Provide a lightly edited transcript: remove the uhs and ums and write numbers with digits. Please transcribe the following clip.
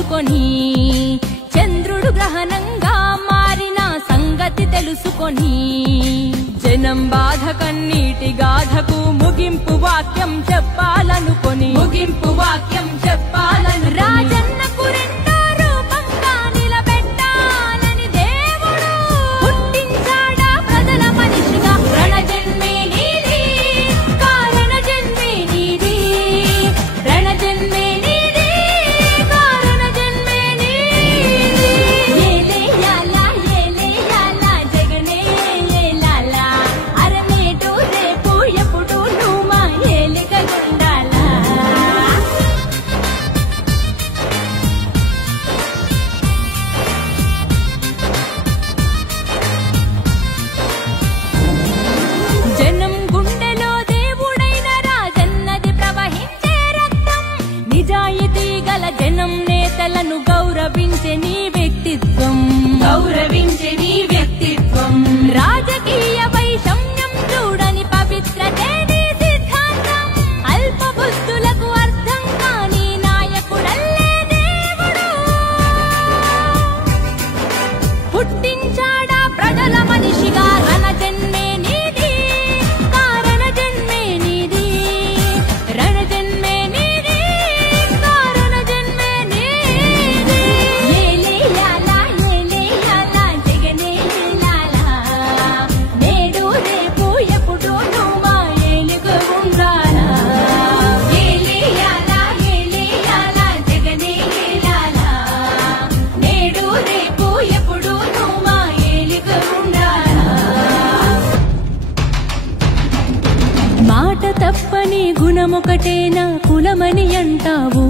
తెలుసుకొని చంద్రుడు గ్రహణంగా మారిన సంగతి తెలుసుకొని జనం బాధ కన్నీటి గాథకు ముగింపు వాక్యం చెప్పాలనుకొని రాజన్నకు రెండో రూపంగా నిలబెట్టాలని దేవుడు పుట్టించాడా ప్రజల మనిషిగా. రణజన్మే నీది, కారణ జన్మే నీది, రణజన్మే నీది, కారణ జన్మే నీది. ఏలేయాలా ఏలేయాలా జగనే ఏలాలా, అరనేటు రేపు ఎప్పుడు నువ్వు మా ఏలికగుండాలా. జనం గుండెలో దేవుడైన రాజన్నది ప్రవహించే రక్తం. నిజాయితీ గల జనం నేతలను గౌరవించే నీ వ్యక్తిత్వం, రాజకీయ వైషమ్యం చూడని పవిత్రతే నీ సిద్ధాంతం. అల్ప బుద్ధులకు అర్థం కాని నాయకుడల్లే దేవుడు పుట్టించాడా ప్రజల మనిషిగా. రణజన్మే నీది, కారణ జన్మే నీది, రణజన్మే నీది, కారణ జన్మే నీది. ఏలేయాలా ఏలేయాలా జగనే ఏలాలా, నేడు రేపు ఎప్పుడు నువ్వు మా ఏలుగు ఉండాలా. ఏలేయాలా ఏలేయాలా జగనే ఏలాలా, నేడు రేపు ఎప్పుడు నువ్వు మా ఏలుగు ఉండాలా. మాట తప్పని గుణమొకటేనా కులమని అంటావు.